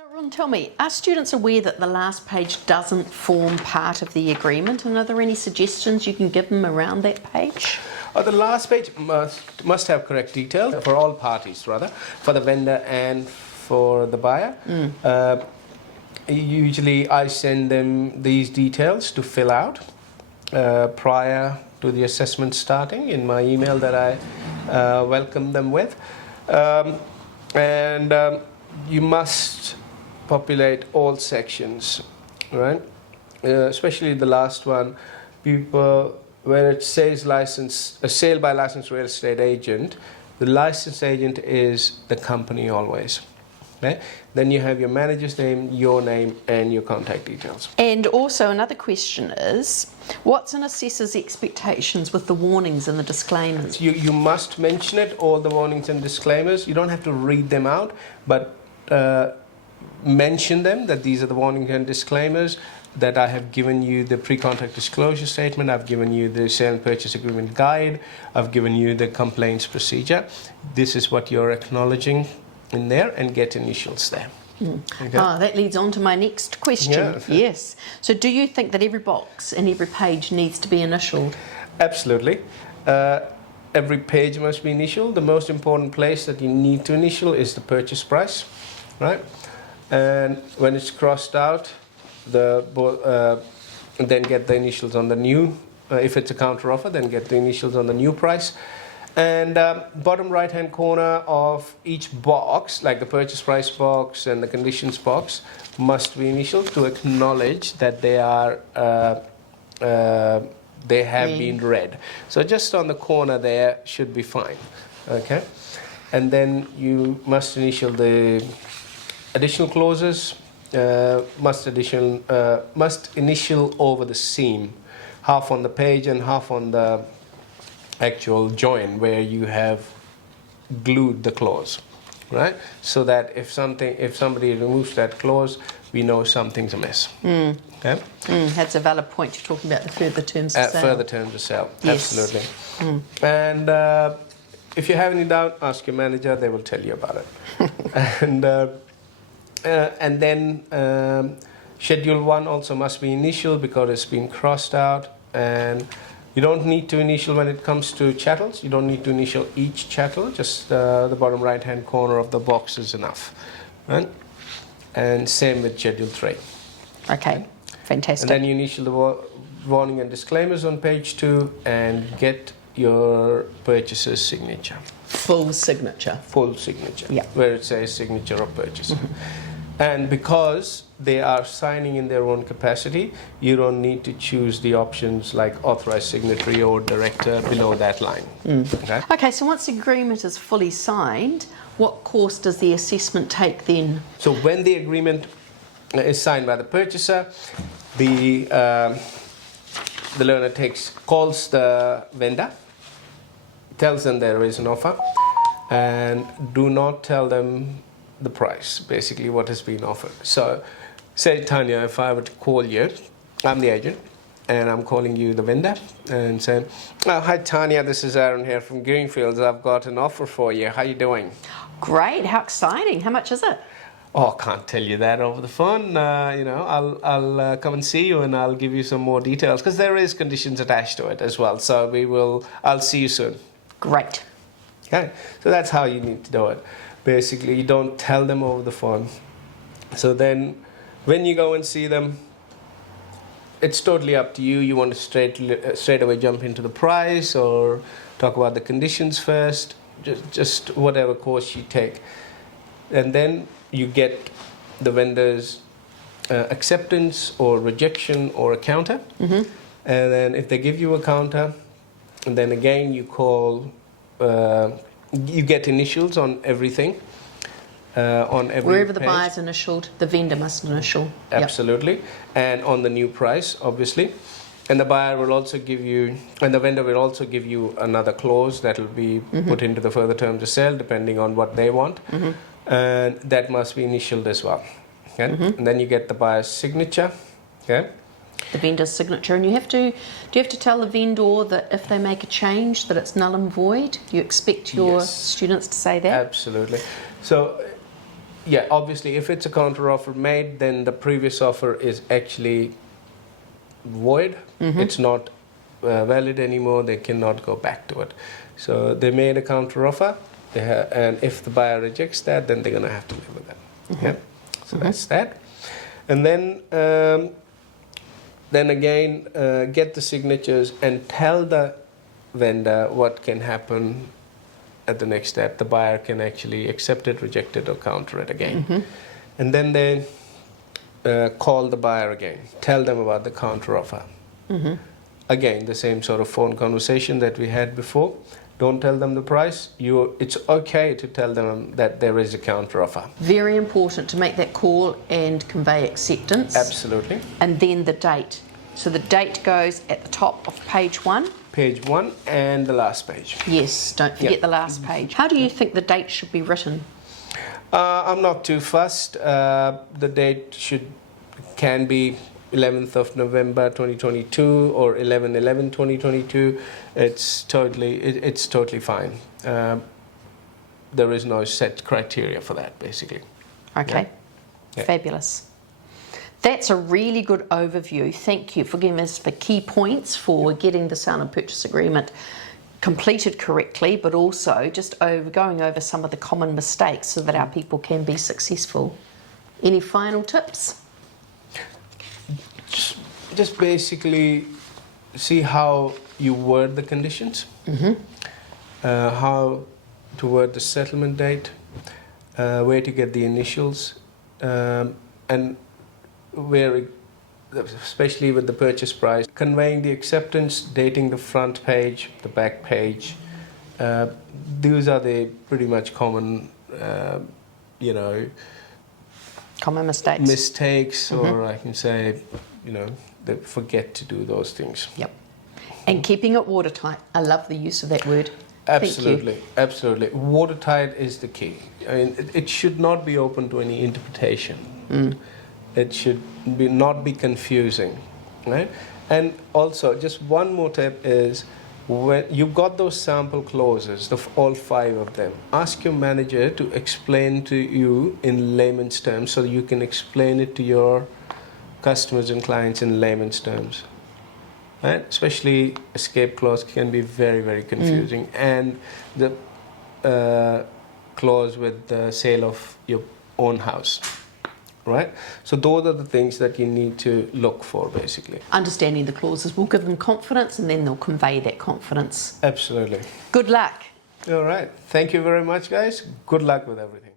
So Ron, tell me, are students aware that the last page doesn't form part of the agreement, and are there any suggestions you can give them around that page? The last page must have correct details for all parties, rather, for the vendor and for the buyer. Usually I send them these details to fill out prior to the assessment starting in my email that I welcome them with. You must populate all sections, right? Especially the last one. People, when it says license, a sale by licensed real estate agent, the licensed agent is the company always. Okay? Then you have your manager's name, your name, and your contact details. And also another question is, what's an assessor's expectations with the warnings and the disclaimers? You must mention it, all the warnings and disclaimers. You don't have to read them out, but mention them, that these are the warnings and disclaimers, that I have given you the pre-contract disclosure statement, I've given you the sale and purchase agreement guide, I've given you the complaints procedure. This is what you're acknowledging in there, and get initials there. Okay. That leads on to my next question. Yeah. Yes. So do you think that every box and every page needs to be initialed? Absolutely. Every page must be initialed. The most important place that you need to initial is the purchase price, right? And when it's crossed out, then get the initials on the new. If it's a counter offer, then get the initials on the new price. And bottom right hand corner of each box, like the purchase price box and the conditions box, must be initialed to acknowledge that they are they have been read. So just on the corner there should be fine. Okay, and then you must initial the additional clauses. Must initial over the seam, half on the page and half on the actual join where you have glued the clause, right? So that if somebody removes that clause, we know something's amiss. Okay? That's a valid point. You're talking about the further terms of sale. Further terms of sale, Yes. absolutely. And if you have any doubt, ask your manager, they will tell you about it. And then Schedule 1 also must be initial because it's been crossed out, and you don't need to initial when it comes to chattels. You don't need to initial each chattel, just the bottom right hand corner of the box is enough, right? And same with Schedule 3. Okay, fantastic. And then you initial the warning and disclaimers on page 2 and get your purchaser's signature. Full signature. Full signature, Yeah. where it says signature of purchaser. And because they are signing in their own capacity, you don't need to choose the options like authorized signatory or director below that line. Okay? Okay, so once the agreement is fully signed, what course does the assessment take then? So when the agreement is signed by the purchaser, the learner calls the vendor, tells them there is an offer, and do not tell them the price, basically what has been offered. So say, Tanya, if I were to call you, I'm the agent, and I'm calling you the vendor, and saying, oh, hi Tanya, this is Aaron here from Greenfields. I've got an offer for you. How you doing? Great, how exciting. How much is it? Oh, I can't tell you that over the phone. I'll come and see you and I'll give you some more details because there is conditions attached to it as well. So I'll see you soon. Great. Okay, so that's how you need to do it. Basically, you don't tell them over the phone. So then when you go and see them, it's totally up to you. You want to straight away jump into the price or talk about the conditions first, just whatever course you take. And then you get the vendor's acceptance or rejection or a counter. And then if they give you a counter, and then again you call, you get initials on everything. On every Wherever the page. buyer's initialed, the vendor must initial. Absolutely. Yep. And on the new price, obviously. And the buyer will also give you, and the vendor will also give you another clause that will be put into the further terms of sale, depending on what they want. And that must be initialed as well. Okay? And then you get the buyer's signature. Okay? The vendor's signature. And do you have to tell the vendor that if they make a change that it's null and void? Do you expect your students to say that? Absolutely. So Yeah, obviously, if it's a counter offer made, then the previous offer is actually void. It's not valid anymore. They cannot go back to it. So they made a counter offer, and if the buyer rejects that, then they're going to have to live with that. Yeah. So that's that. And then again, get the signatures and tell the vendor what can happen at the next step. The buyer can actually accept it, reject it, or counter it again. And then they call the buyer again, tell them about the counter offer. Again, the same sort of phone conversation that we had before. Don't tell them the price. It's okay to tell them that there is a counter offer. Very important to make that call and convey acceptance. Absolutely. And then the date. So the date goes at the top of page 1. Page 1 and the last page. Yes, don't forget the last page. How do you think the date should be written? I'm not too fussed. The date can be 11th of November 2022 or 11/11/2022. It's totally fine. There is no set criteria for that, basically. Okay, Yeah. fabulous. That's a really good overview. Thank you for giving us the key points for getting the sale and purchase agreement completed correctly, but also just going over some of the common mistakes so that our people can be successful. Any final tips? Just basically see how you word the conditions, how to word the settlement date, where to get the initials, and where, especially with the purchase price, conveying the acceptance, dating the front page, the back page. These are the pretty much common, Common mistakes. mistakes, or I can say, they forget to do those things. Yep. And keeping it watertight. I love the use of that word. Absolutely, absolutely. Watertight is the key. I mean, it should not be open to any interpretation. It should not be confusing, right? And also, just one more tip is, when you've got those sample clauses, all 5 of them, ask your manager to explain to you in layman's terms, so you can explain it to your customers and clients in layman's terms. Right? Especially escape clause can be very, very confusing, and the clause with the sale of your own house. Right? So those are the things that you need to look for, basically. Understanding the clauses will give them confidence, and then they'll convey that confidence. Absolutely. Good luck. All right. Thank you very much, guys. Good luck with everything.